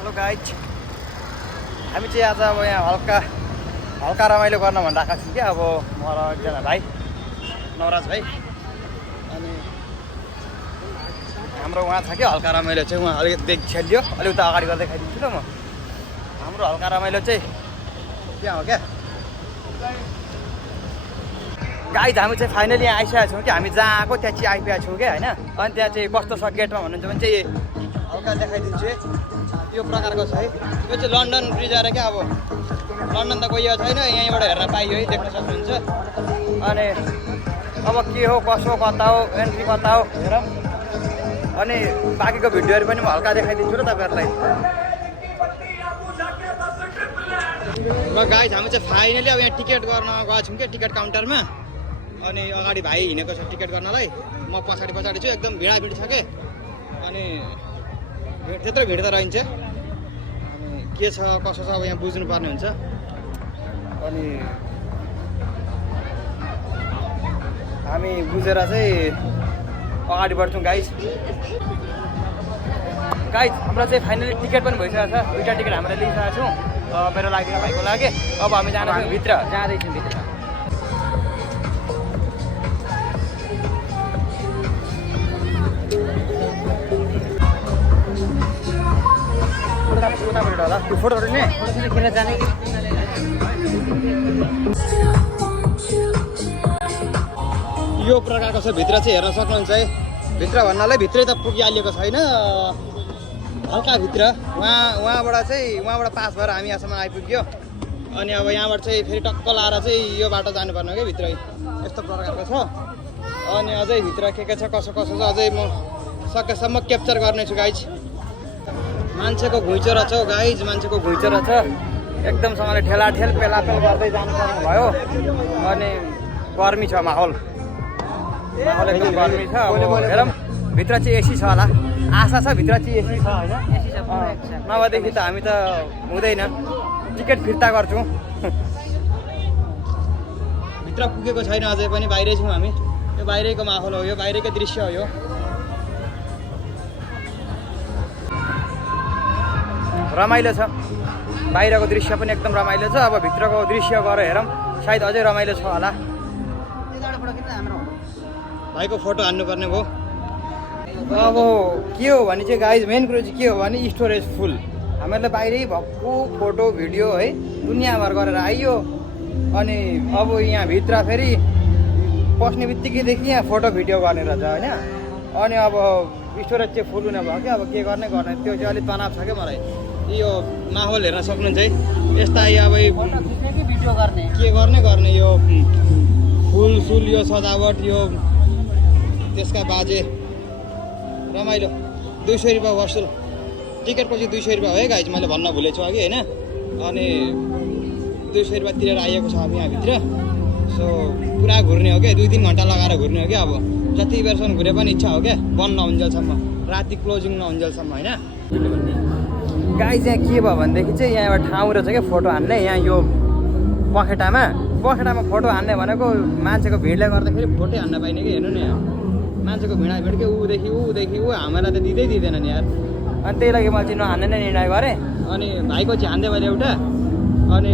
Hello guys, हामी चाहिँ आज अब यहाँ हल्का रमाइलो गर्न भनेर आएको छौँ क्या। अब म र एकजना भाइ नवराज भाइ अनि हाम्रो उहाँ छ क्या। हल्का रमाइलो चाहिँ उहाँ अलिक देख छेलियो, अलिक उता अगाडि गर्दै खाइदिन्छु ल म। हाम्रो हल्का रमाइलो चाहिँ त्यहाँ हो क्या गाइज। हामी चाहिँ फाइनली यहाँ आइसकेका छौँ कि हामी जहाँ आएको त्यहाँ चाहिँ आइपुगेका छौँ क्या होइन। अनि त्यहाँ चाहिँ कस्तो छ गेटमा भन्नुहुन्छ भने चाहिँ हल्का देखाइदिन्छु है। यो प्रकारको छ है, यो चाहिँ लन्डन ब्रिज आएर क्या। अब लन्डन त गइएको छैन, यहीँबाट हेर्न पाइयो है, देख्न सक्नुहुन्छ। अनि अब के हो कसो कता हो एन्ट्री कता हो हेरौँ। अनि बाँकीको भिडियोहरू पनि म हल्का देखाइदिन्छु र तपाईँहरूलाई। र गाइज हामी चाहिँ फाइनली अब यहाँ टिकट गर्न गएको छौँ क्या, टिकट काउन्टरमा। अनि अगाडि भाइ हिँडेको छ टिकट गर्नलाई, म पछाडि छु। एकदम भिडाभिड छ कि, अनि त्यत्रो भिड त रहन्छ। अनि के छ कसो छ अब यहाँ बुझ्नुपर्ने हुन्छ। अनि हामी बुझेर चाहिँ अगाडि बढ्छौँ गाइज। हाम्रो चाहिँ फाइनली टिकट पनि भइसकेको छ। दुईवटा टिकट हामीले लिइसकेको छौँ, मेरो लागि र भाइको लागि। अब हामी जाँदैछौँ भित्र, जाँदैछौँ भित्र। उतापट्टि होला त्यो फोटोहरू नि किन जाने। यो प्रकारको छ भित्र चाहिँ हेर्न सक्नुहुन्छ है। भित्र भन्नाले भित्रै त पुगिहालिएको छैन, हल्का भित्र। उहाँबाट पास भएर हामी यहाँसम्म आइपुग्यो। अनि अब यहाँबाट चाहिँ फेरि टक्क लाएर चाहिँ यो बाटो जानुपर्ने हो क्या भित्रै। यस्तो प्रकारको छ। अनि अझै भित्र के छ कसो छ अझै म सकेसम्म क्याप्चर गर्नेछु गाइज। मान्छेको घुइँचो रहेछ हौ गाइज, मान्छेको घुइँचो रहेछ। एकदमसँगले ठेलाठेल पेलापेल गर्दै जानुपर्ने भयो। अनि गर्मी छ माहौल एकदम गर्मी छ। हेरौँ भित्र चाहिँ एसी छ होला, आशा छ भित्र चाहिँ एसी छ होइन। नभएदेखि त हामी त हुँदैन, टिकट फिर्ता गर्छौँ। भित्र पुगेको छैन अझै पनि, बाहिरै छौँ हामी। यो बाहिरैको माहौल हो, यो बाहिरैको दृश्य हो यो। रमाइलो छ, बाहिरको दृश्य पनि एकदम रमाइलो छ। अब भित्रको दृश्य गएर हेरौँ, सायद अझै रमाइलो छ होला। भाइको फोटो हान्नुपर्ने भयो। अब के हो भने चाहिँ गाइज, मेन कुरो चाहिँ के हो भने स्टोरेज फुल। हामीहरूले बाहिरै भक्कु फोटो भिडियो है दुनियाँभर गरेर आइयो। अनि अब यहाँ भित्र फेरि पस्ने बित्तिकैदेखि यहाँ फोटो भिडियो गर्ने रहेछ होइन। अनि अब स्टोरेज चाहिँ फुल हुने भयो क्या। अब के गर्ने त्यो चाहिँ अलिक तनाव छ क्या मलाई। यो माहौल हेर्न सक्नुहुन्छ है। यस्ता अब के गर्ने यो फुल यो सजावट, यो त्यसका बाजे रमाइलो। 200 रुपियाँ वसुल, टिकटको चाहिँ 200 रुपियाँ हो है गाइज, मैले भन्न भुलेछु अघि होइन। अनि 200 रुपियाँ तिरेर आइएको छ हामी यहाँभित्र। सो पुरा घुर्ने हो क्या, 2-3 घन्टा लगाएर घुर्ने हो क्या। अब जति बेरसम्म घुरे पनि इच्छा हो क्या, बन्द नहुन्जेलसम्म, राति क्लोजिङ नहुन्जेलसम्म होइन। गाइज यहाँ के भयो भनेदेखि चाहिँ यहाँ एउटा ठाउँ रहेछ क्या फोटो हान्ने। यहाँ यो पखेटामा फोटो हान्ने भनेको मान्छेको भिडले गर्दाखेरि फोटो हान्न पाइने कि। हेर्नु नि यहाँ मान्छेको भिड के ऊदेखि ऊ हामीलाई त दिँदैन नि यार। अनि त्यही लागि मैले चाहिँ नहान्ने नै निर्णय गरेँ। अनि भाइको चाहिँ हान्दै मैले एउटा, अनि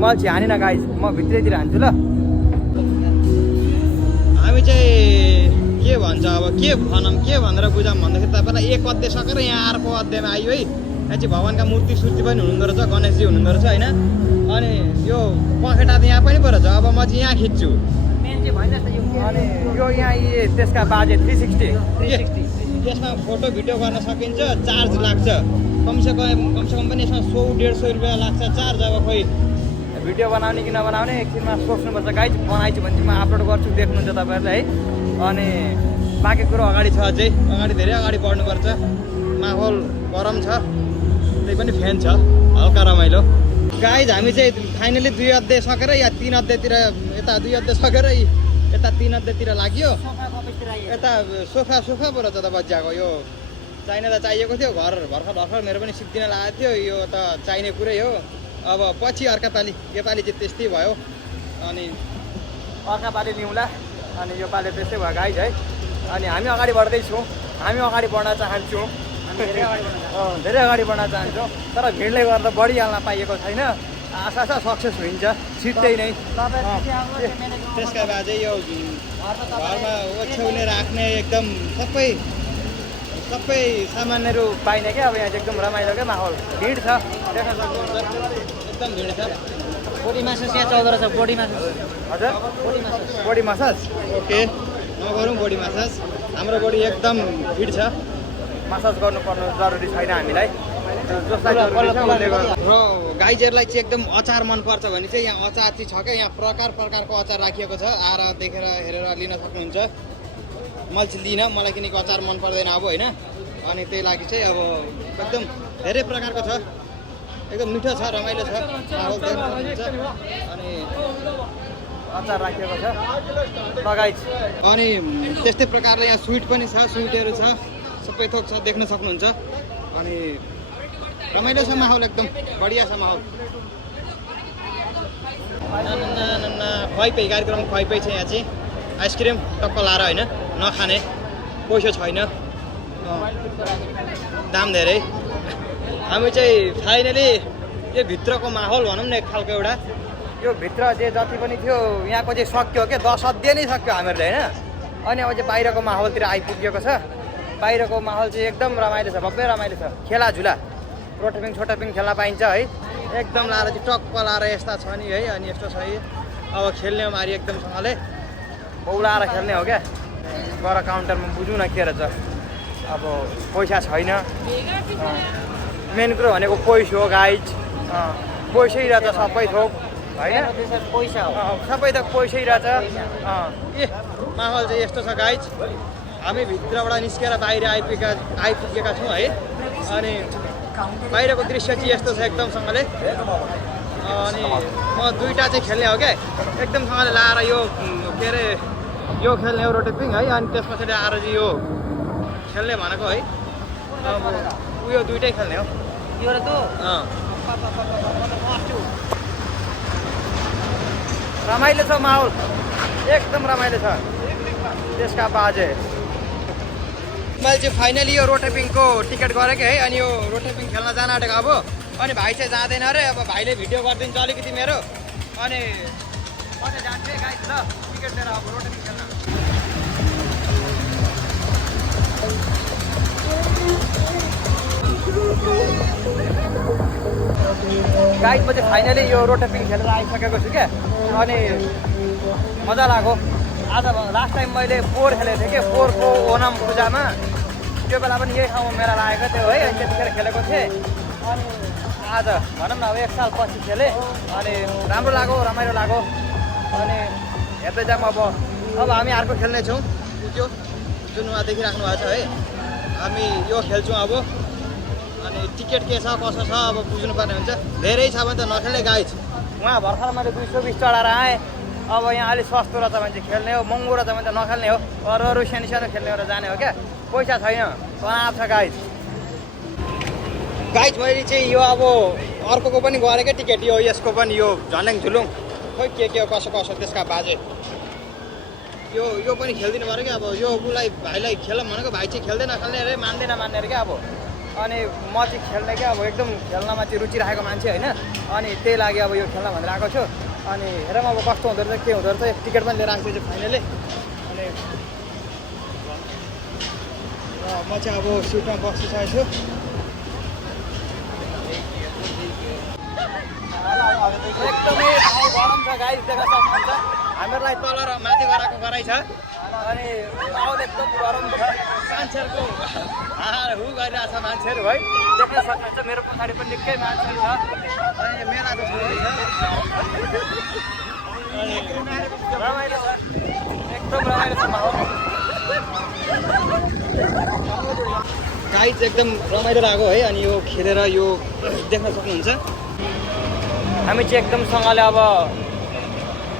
मैले चाहिँ हानिनँ गाइज, म भित्रैतिर हान्छु ल। हामी चाहिँ के भन्छ अब के भनौँ, के भनेर बुझाउँ भन्दाखेरि तपाईँलाई एक अध्याय सकेर यहाँ अर्को अध्यायमा आयो है। यहाँ चाहिँ भगवान्का मूर्ति सुर्ति पनि हुनुहुँदो रहेछ, गणेशजी हुनुहुँदो रहेछ होइन। अनि यो पखेटा त यहाँ पनि पो रहेछ। अब म चाहिँ यहाँ खिच्छु। अनि यो यहाँ त्यसका बाजे 360 त्यसमा फोटो भिडियो गर्न सकिन्छ। चार्ज लाग्छ कमसेकम पनि यसमा 100-150 रुपियाँ लाग्छ चार्ज। अब खोइ भिडियो बनाउने कि नबनाउने एकछिनमा सोच्नुपर्छ गाइज। बनाइछु भने चाहिँ म अपलोड गर्छु, देख्नुहुन्छ तपाईँहरूले है। अनि बाँकी कुरो अगाडि छ, अझै अगाडि धेरै अगाडि बढ्नुपर्छ। माहौल गरम छ, त्यही पनि फ्यान छ, हल्का रमाइलो। गाइज हामी चाहिँ फाइनली 2 अध्याय सकेर या 3 अध्यायतिर, यता 2 अध्याय सकेर यता 3 अध्यायतिर लाग्यो। यता सोफा पो रहेछ त बच्चाको। यो चाहिने त चाहिएको थियो, घर भर्खर मेरो पनि सिक्दिन लागेको थियो। यो त चाहिने कुरै हो। अब पछि अर्का पालि, योपालि चाहिँ त्यस्तै भयो। अनि अर्का पालि लिउँला। अनि यो पालि त्यस्तै भयो गाइज है। अनि हामी अगाडि बढ्दैछौँ, हामी अगाडि बढ्न चाहन्छौँ। धेरै अगाडि बढ्न चाहन्छौँ तर भिडले गर्दा बढिहाल्न पाइएको छैन आशा छ सक्सेस हुन्छ छिट्टै नै त्यसका बाद चाहिँ यो घरमा ओछ्याउने राख्ने एकदम सबै सामानहरू पाइने क्या अब यहाँ चाहिँ एकदम रमाइलो क्या माहौल भिड छ देख्न सक्नुहुन्छ एकदम भिड छ बोडी मासुस यहाँ 14 रहेछ बोडी मासुस हजुर बडी मसाज ओके नगरौँ बडी मसाज हाम्रो बडी एकदम भिड छ मसाज गर्नुपर्नु जरुरी छैन हामीलाई जसलाई र गाइजहरूलाई चाहिँ एकदम अचार मनपर्छ भने चाहिँ यहाँ अचार चाहिँ छ क्या यहाँ प्रकारको अचार राखिएको छ आएर देखेर हेरेर लिन सक्नुहुन्छ मैले चाहिँ लिनँ मलाई किनकि अचार मन पर्दैन अब होइन अनि त्यही लागि चाहिँ अब एकदम धेरै प्रकारको छ एकदम मिठो छ रमाइलो छ अनि अचार राखिएको छ लगाइ अनि त्यस्तै प्रकारले यहाँ स्विट पनि छ स्विटहरू छ सबै थोक छ देख्न सक्नुहुन्छ अनि रमाइलो छ माहौल एकदम बढिया छ माहौल खुवाइपाइ कार्यक्रम खुवाइपाइ छ यहाँ चाहिँ आइसक्रिम टक्क लाएर होइन नखाने पैसा छैन दाम धेरै हामी चाहिँ फाइनली यो भित्रको माहौल भनौँ न एक खालको एउटा यो भित्र चाहिँ जति पनि थियो यहाँको चाहिँ सक्यो क्या 10 अध्याय नै सक्यो हामीहरूले होइन अनि अब चाहिँ बाहिरको माहौलतिर आइपुगेको छ बाहिरको माहौल चाहिँ एकदम रमाइलो छ भव्य रमाइलो छ खेलाझुला रोटेपिङ छोटापिङ खेल्न पाइन्छ है एकदम लाएर चाहिँ टक्क लाएर यस्ता छ नि है अनि यस्तो छ है अब खेल्ने मारी एकदमसँगले बौलाएर खेल्ने हो क्या गएर काउन्टरमा बुझौँ न के रहेछ अब पैसा छैन मेन कुरो भनेको पैसा हो गाइज पैसै रहेछ सबै थोक होइन पैसा हो सबै थोक पैसै रहेछ ए माहौल चाहिँ यस्तो छ गाइज हामी भित्रबाट निस्केर बाहिर आइपुगेका छौँ है अनि बाहिरको दृश्य चाहिँ यस्तो छ एकदमसँगले अनि म दुईवटा चाहिँ खेल्ने हो क्या एकदमसँगले लाएर यो के अरे यो खेल्ने हो रोटेपिङ है अनि त्यसपछि आएर चाहिँ यो खेल्ने भनेको है अब उयो दुइटै खेल्ने हो यो र त रमाइलो छ माहौल एकदम रमाइलो छ त्यसका बाजे मैले चाहिँ फाइनली यो रोटेपिङको टिकट गरेको है अनि यो रोटेपिङ खेल्न जान आँटेको अब अनि भाइ चाहिँ जाँदैन अरे अब भाइले भिडियो गरिदिन्छ अलिकति मेरो अनि म चाहिँ जान्छु है गाइस ल टिकट लिएर अब रोटेपिङ खेल्न गाइस म चाहिँ फाइनली यो रोटेपिङ खेलेर आइसकेको छु क्या अनि मजा लाग्यो आज लास्ट टाइम मैले पोहोर खेलेको थिएँ कि पोहोरको ओनम पूजामा त्यो बेला पनि यही ठाउँमा मेला लागेको थियो है अनि त्यतिखेर खेलेको थिएँ अनि आज भनौँ न अब 1 साल पछि खेलेँ अनि राम्रो लाग्यो रमाइलो लाग्यो अनि हेर्दै जाऊँ अब हामी अर्को खेल्नेछौँ त्यो जुन उहाँ देखिराख्नु भएको छ है हामी यो खेल्छौँ अब अनि टिकट के छ कसो छ अब बुझ्नुपर्ने हुन्छ धेरै छ भने त नखेल्ने गाइज उहाँ भर्खर मैले 220 चढाएर आएँ अब यहाँ अलिक सस्तो रहेछ भने चाहिँ खेल्ने हो महँगो रहेछ भने त नखेल्ने हो अरू सानो सानो खेल्ने हो जाने हो क्या पैसा छैन तनाव छ गाइज मैले चाहिँ यो अब अर्कोको पनि गरेँ क्या टिकट यो यसको पनि यो झल्याङ झुलुङ खोइ के हो कसो त्यसका बाजे यो पनि खेलिदिनु पऱ्यो क्या अब यो उसलाई भाइलाई खेल भनेको भाइ चाहिँ खेल्दै नखेल्ने अरे मान्दै नमान्ने अरे क्या अब अनि म चाहिँ खेल्ने क्या अब एकदम खेल्नमा चाहिँ रुचि राखेको मान्छे होइन अनि त्यही लागि अब यो खेल्न भनेर आएको छु अनि हेरौँ अब कस्तो हुँदो रहेछ के हुँदो रहेछ टिकट पनि लिएर आएको छु फाइनली अनि म चाहिँ अब सिटमा बसिसकेको छु एकदमै गरम छ गाइस देख्न सक्नुहुन्छ हामीहरूलाई तल र माथि गराइ छ अनि माहौल एकदम गरम छ मान्छेहरूको हु गरिरहेछ मान्छेहरू है देख्न सक्नुहुन्छ मेरो पछाडि पनि निकै मान्छेहरू छ अनि मेला त छुट्टै छ अनि रमाइलो एकदम रमाइलो छ माहौल गाइस एकदम रमाइलो लाग्यो है अनि यो खेलेर यो देख्न सक्नुहुन्छ हामी चाहिँ एकदमसँगले अब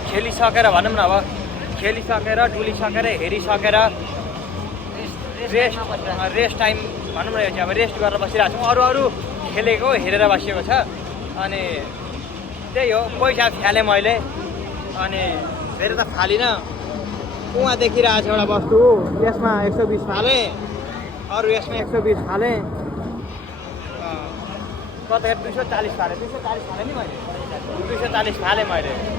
खेलिसकेर भनौँ न अब खेलिसकेर डुलिसकेर हेरिसकेर रेस्ट टाइम भनौँ न यो चाहिँ अब रेस्ट गरेर बसिरहेको छौँ अरू खेलेको हेरेर बसिएको छ अनि त्यही हो पैसा फालेँ मैले अनि फेरि त फालिनँ उहाँ देखिरहेको छ एउटा वस्तु यसमा 120 फालेँ अरू यसमा 120 फालेँ कतिखेर 240 फाले 240 फाले नि मैले 240 फाले मैले